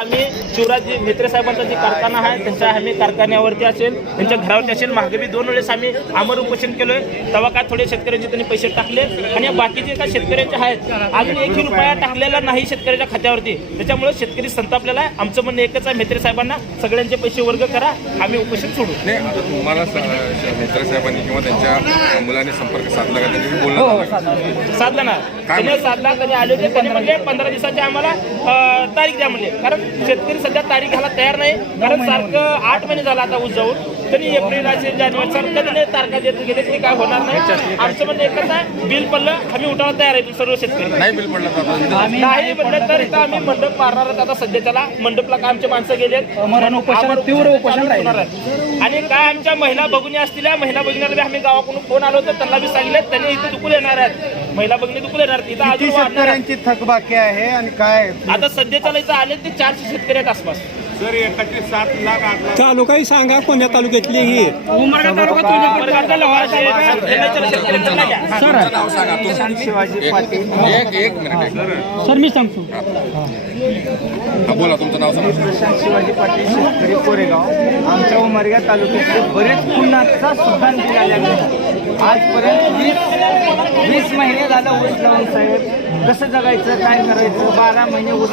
आम्ही शिवराज मित्रे साहेबांचा जे कारखाना आहे त्यांच्या आम्ही कारखान्यावरती असेल त्यांच्या घरावरती असेल मागे बी 2 वेळेस आम्ही आमर उपोषण केलोय. तेव्हा काय थोडे शेतकऱ्यांचे त्यांनी पैसे टाकले आणि बाकीचे काय शेतकऱ्यांचे आहेत अजून 1 रुपया टाकलेला नाही शेतकऱ्याच्या खात्यावरती. त्याच्यामुळे शेतकरी संतापलेला आहे. आमचं म्हणणं एकच आहे, मित्रे साहेबांना सगळ्यांचे पैसे वर्ग करा, आम्ही उपोषण सोडू. नाही आता तुम्हाला मित्रे साहेबांनी किंवा त्यांच्या मुलांनी संपर्क साधला का? त्यांनी बोलणं साधला ना, त्याने साधला. त्यांनी आले होते, त्यांनी म्हणले 15 दिवसाची आम्हाला तारीख द्या म्हणले. कारण शेतकरी सध्या तारीख घ्यायला तयार नाही. कारण सारखं 8 महिने झाला आता ऊस जाऊन. त्यांनी एप्रिल जानेवारी सारखं तारखा देत गेले तरी काय होणार नाही. आमचं म्हणणं एकच आहे, बिल पडलं आम्ही उठायला तयार आहे सर्व शेतकरी. नाही बिल पडलं नाही म्हणलं तर इथं आम्ही मंडप मारणार आहोत. आता सध्या त्याला मंडपला काय आमचे माणसं गेलेत, तीव्र उपोषण होणार आहे. आणि काय आमच्या महिला भगिनी असतील, महिला भगिनीला आम्ही गावाकडून फोन आलो होतो, त्यांना बी सांगितले त्यांनी इथे दुखून येणार आहेत. महिला भगिनी दुखून येणार आहेत. इथं अजून शेतकऱ्यांची थकबाकी आहे आणि काय आता सध्याच्याला इथं आले ते 400 शेतकरी आहेत आसपास. सर एकाचे 7 लाख 8 लाख तालुकाही सांगा, कोणत्या तालुक्यातली ही शिवाजी पाटील. एक मिनिट सर मी सांगतो. बोला तुमचं नाव सांगा. शिवाजी पाटील, शेतकरी कोरेगाव. आमच्या उमरगा तालुक्यातले बरेच पुन्हाचा सुद्धा निघाले आहे. आजपर्यंत 20 महिने झालं ऊस लावून साहेब कसं जगायचं, काय करायचं, 12 महिने ऊस